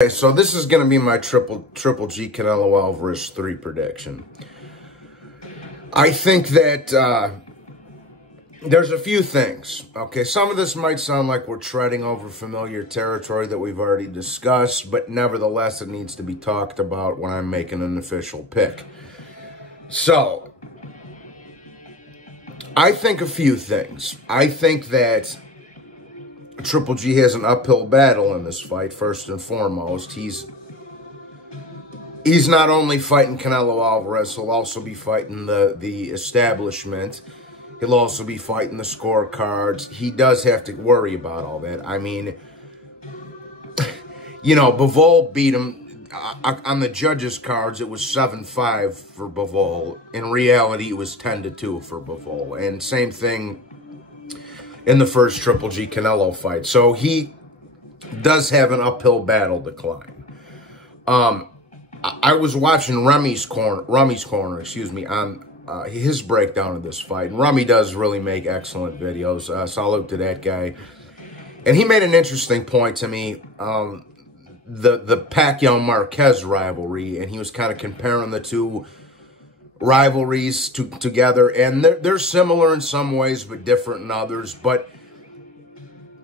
Okay, so this is going to be my triple G Canelo Alvarez 3 prediction. I think that there's a few things. Okay, some of this might sound like we're treading over familiar territory that we've already discussed, but nevertheless, it needs to be talked about when I'm making an official pick. So, I think a few things. I think that Triple G has an uphill battle in this fight, first and foremost. He's not only fighting Canelo Alvarez, he'll also be fighting the establishment. He'll also be fighting the scorecards. He does have to worry about all that. I mean, you know, Bivol beat him. On the judges' cards, it was 7-5 for Bivol. In reality, it was 10-2 for Bivol. And same thing in the first Triple G Canelo fight. So he does have an uphill battle to climb. I was watching Remy's corner, on his breakdown of this fight. And Remy does really make excellent videos. Salute to that guy. And he made an interesting point to me, the Pacquiao-Marquez rivalry, and he was kind of comparing the two rivalries together, and they're similar in some ways but different in others. But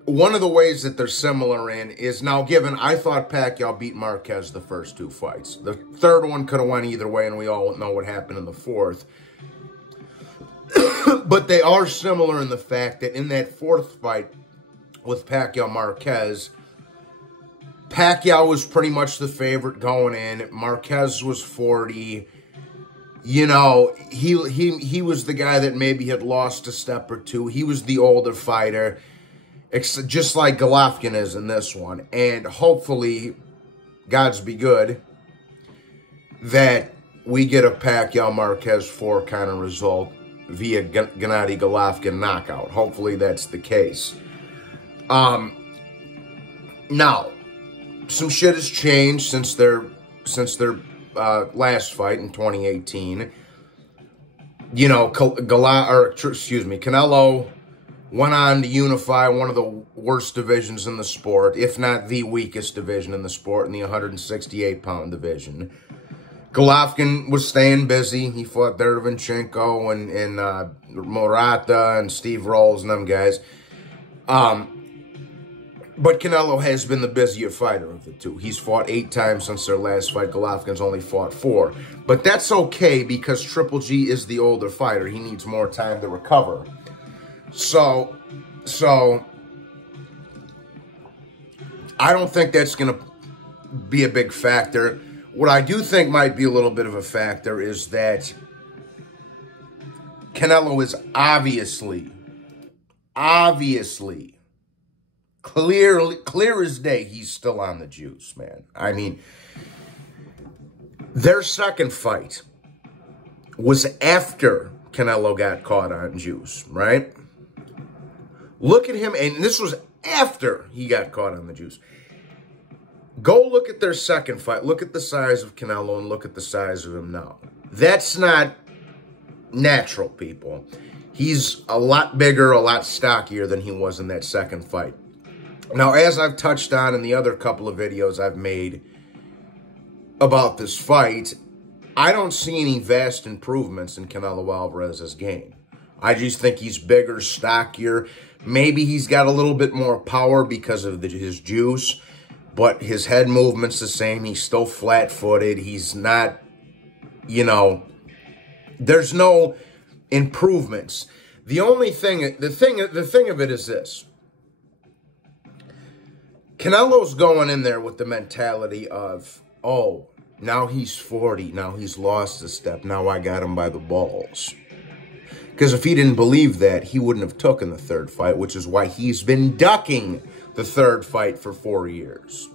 one of the ways that they're similar in is, now given I thought Pacquiao beat Marquez the first two fights. The third one could have went either way, and we all know what happened in the fourth. But they are similar in the fact that in that fourth fight with Pacquiao-Marquez, Pacquiao was pretty much the favorite going in. Marquez was 40. You know, he was the guy that maybe had lost a step or two. He was the older fighter, just like Golovkin is in this one. And hopefully, God's be good, that we get a Pacquiao-Marquez 4 kind of result via Gennady Golovkin knockout. Hopefully that's the case. Now, some shit has changed since their last fight in 2018. You know, Canelo went on to unify one of the worst divisions in the sport, if not the weakest division in the sport, in the 168-pound division. Golovkin was staying busy. He fought Derevyanchenko and Morata and Steve Rolls and them guys. But Canelo has been the busier fighter of the two. He's fought 8 times since their last fight. Golovkin's only fought 4. But that's okay because Triple G is the older fighter. He needs more time to recover. So I don't think that's going to be a big factor. What I do think might be a little bit of a factor is that Canelo is obviously, clear as day, he's still on the juice, man. I mean, their second fight was after Canelo got caught on juice, right? Look at him, and this was after he got caught on the juice. Go look at their second fight. Look at the size of Canelo and look at the size of him now. That's not natural, people. He's a lot bigger, a lot stockier than he was in that second fight. Now, as I've touched on in the other couple of videos I've made about this fight, I don't see any vast improvements in Canelo Alvarez's game. I just think he's bigger, stockier. Maybe he's got a little bit more power because of his juice, but his head movement's the same. He's still flat-footed. He's not, you know, there's no improvements. The only thing, the thing of it is this. Canelo's going in there with the mentality of, oh, now he's 40. Now he's lost a step. Now I got him by the balls. Because if he didn't believe that, he wouldn't have taken the third fight, which is why he's been ducking the third fight for 4 years.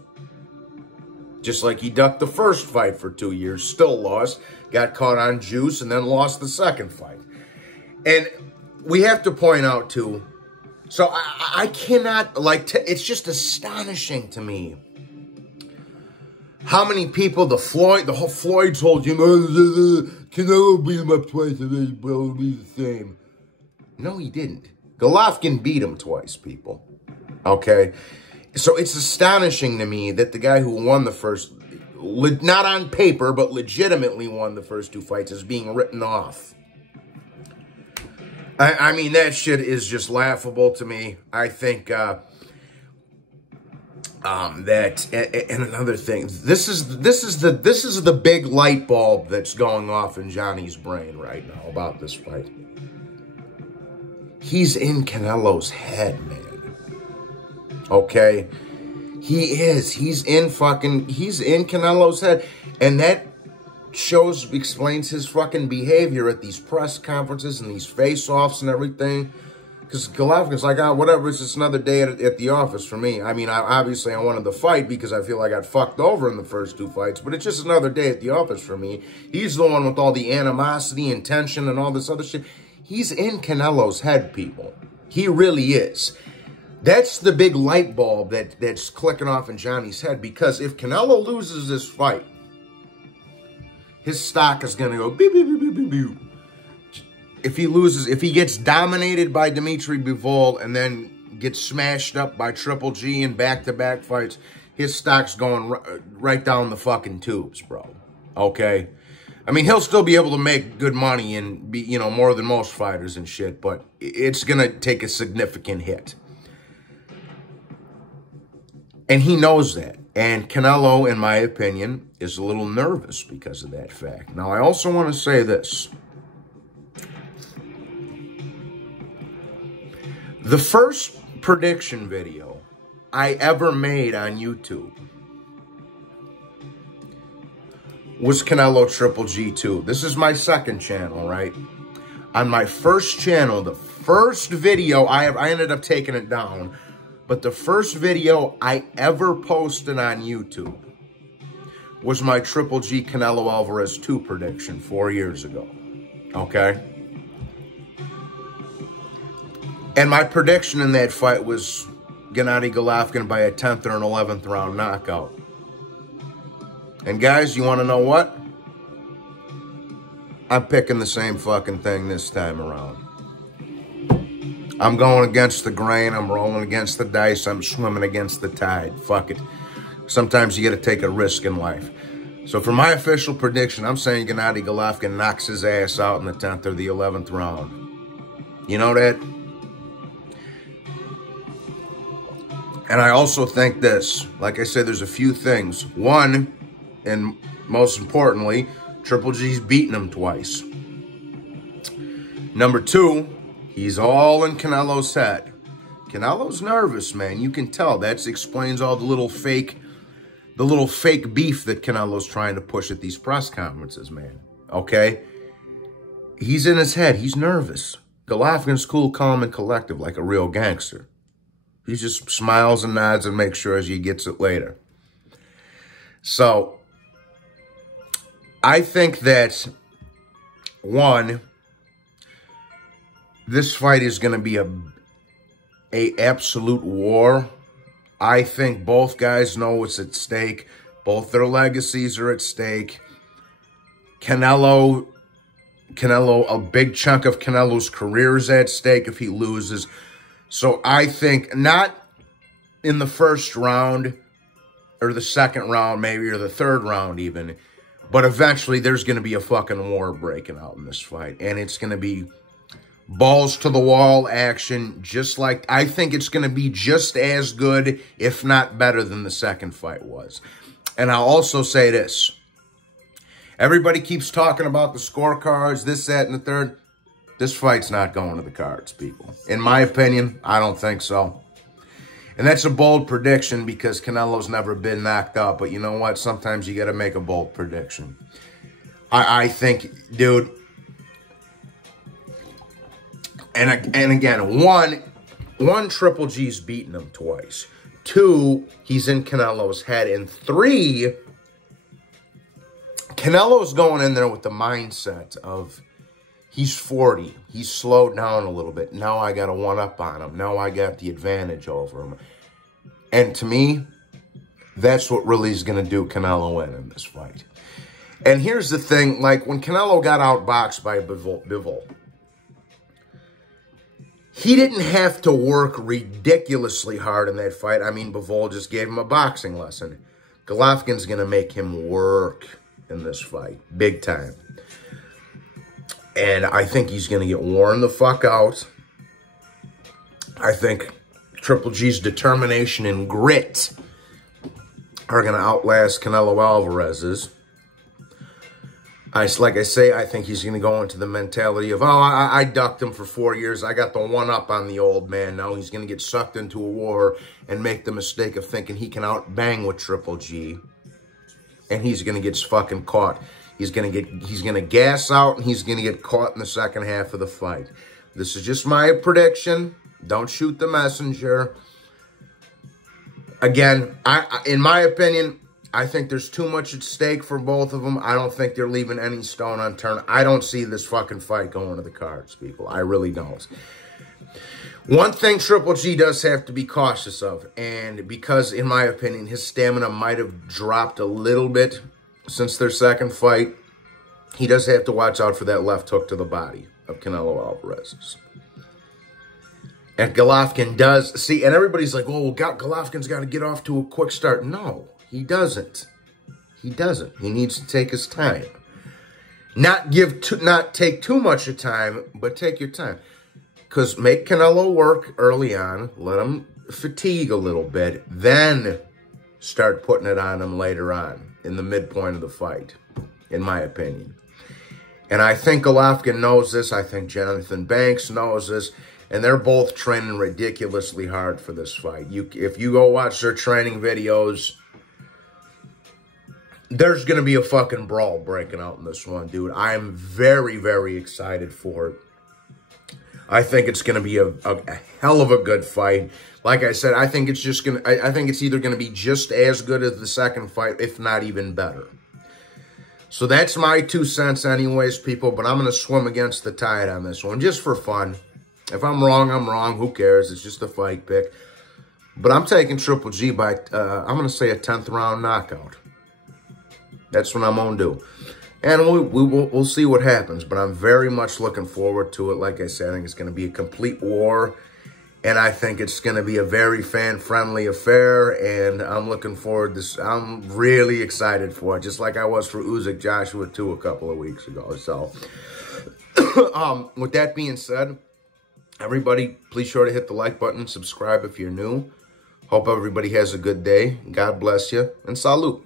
Just like he ducked the first fight for 2 years, still lost, got caught on juice, and then lost the second fight. And we have to point out, too, so I cannot, it's just astonishing to me how many people, the whole Floyd told you, Canelo beat him up twice, and then it'll be the same. No, he didn't. Golovkin beat him twice, people. Okay? So it's astonishing to me that the guy who won the first, not on paper, but legitimately won the first 2 fights is being written off. I mean, that shit is just laughable to me. I think that, and another thing, this is the big light bulb that's going off in Johnny's brain right now about this fight. He's in Canelo's head, man. Okay? He is. He's in Canelo's head. And that explains his fucking behavior at these press conferences and these face-offs and everything. Because Golovkin's like, whatever, it's just another day at the office for me. I mean, obviously I wanted the fight because I feel I got fucked over in the first 2 fights, but it's just another day at the office for me. He's the one with all the animosity and tension and all this other shit. He's in Canelo's head, people. He really is. That's the big light bulb that's clicking off in Johnny's head, because if Canelo loses this fight, his stock is going to go beep, beep, beep, beep, beep, beep. If he gets dominated by Dimitri Bivol and then gets smashed up by Triple G in back-to-back fights, his stock's going right down the fucking tubes, bro. Okay? I mean, he'll still be able to make good money and be, more than most fighters and shit, but it's going to take a significant hit. And he knows that. And Canelo, in my opinion, is a little nervous because of that fact. Now, I also want to say this. The first prediction video I ever made on YouTube was Canelo Triple G2. This is my second channel, right? On my first channel, the first video, I ended up taking it down, but the first video I ever posted on YouTube was my Triple G Canelo Alvarez 2 prediction 4 years ago, okay? And my prediction in that fight was Gennady Golovkin by a 10th or an 11th round knockout. And guys, you want to know what? I'm picking the same fucking thing this time around. I'm going against the grain. I'm rolling against the dice. I'm swimming against the tide. Fuck it. Sometimes you got to take a risk in life. So for my official prediction, I'm saying Gennady Golovkin knocks his ass out in the 10th or the 11th round. You know that? And I also think this. Like I said, there's a few things. One, and most importantly, Triple G's beaten him twice. Number 2, he's all in Canelo's head. Canelo's nervous, man. You can tell. That explains all the little fake beef that Canelo's trying to push at these press conferences, man. Okay? He's in his head. He's nervous. Golovkin's cool, calm, and collective like a real gangster. He just smiles and nods and makes sure he gets it later. So, I think that, one, this fight is going to be a absolute war. I think both guys know what's at stake. Both their legacies are at stake. Canelo, a big chunk of Canelo's career is at stake if he loses. So I think not in the first round or the second round maybe or the third round even, but eventually there's going to be a fucking war breaking out in this fight. And it's going to be balls to the wall action, just like, I think it's going to be just as good, if not better than the second fight was. And I'll also say this. Everybody keeps talking about the scorecards, this, that, and the third. This fight's not going to the cards, people. In my opinion, I don't think so. And that's a bold prediction because Canelo's never been knocked out. But you know what? Sometimes you got to make a bold prediction. I think, dude. And again, one, Triple G's beaten him twice. 2, he's in Canelo's head. And 3, Canelo's going in there with the mindset of, he's 40. He's slowed down a little bit. Now I got a one-up on him. Now I got the advantage over him. And to me, that's what really is going to do Canelo in this fight. And here's the thing. Like, when Canelo got outboxed by Bivol, He didn't have to work ridiculously hard in that fight. I mean, Bivol just gave him a boxing lesson. Golovkin's going to make him work in this fight, big time. And I think he's going to get worn the fuck out. I think Triple G's determination and grit are going to outlast Canelo Alvarez's. Like I say, I think he's going to go into the mentality of, oh, I ducked him for 4 years. I got the one-up on the old man. Now he's going to get sucked into a war and make the mistake of thinking he can outbang with Triple G. And he's going to get fucking caught. He's going to gas out, and he's going to get caught in the second half of the fight. This is just my prediction. Don't shoot the messenger. Again, in my opinion, I think there's too much at stake for both of them. I don't think they're leaving any stone unturned. I don't see this fucking fight going to the cards, people. I really don't. One thing Triple G does have to be cautious of, and because, in my opinion, his stamina might have dropped a little bit since their second fight, he does have to watch out for that left hook to the body of Canelo Alvarez's. And Golovkin does, see, and everybody's like, oh, Golovkin's got to get off to a quick start. No, he doesn't. He doesn't. He needs to take his time. Not take too much of time, but take your time. Because make Canelo work early on, let him fatigue a little bit, then start putting it on him later on in the midpoint of the fight, in my opinion. And I think Golovkin knows this. I think Jonathan Banks knows this. And they're both training ridiculously hard for this fight. If you go watch their training videos, there's going to be a fucking brawl breaking out in this one, dude. I am very, very excited for it. I think it's going to be a hell of a good fight. Like I said, I think it's just going to, I think it's either going to be just as good as the second fight, if not even better. So that's my 2 cents anyways, people. But I'm going to swim against the tide on this one, just for fun. If I'm wrong, I'm wrong. Who cares? It's just a fight pick. But I'm taking Triple G by, I'm going to say a 10th round knockout. That's what I'm going to do. And we'll see what happens. But I'm very much looking forward to it. Like I said, I think it's going to be a complete war. And I think it's going to be a very fan-friendly affair. And I'm looking forward to this. I'm really excited for it. Just like I was for Usyk Joshua 2 a couple of weeks ago. So, with that being said, everybody, please sure to hit the like button. Subscribe if you're new. Hope everybody has a good day. God bless you. And salute.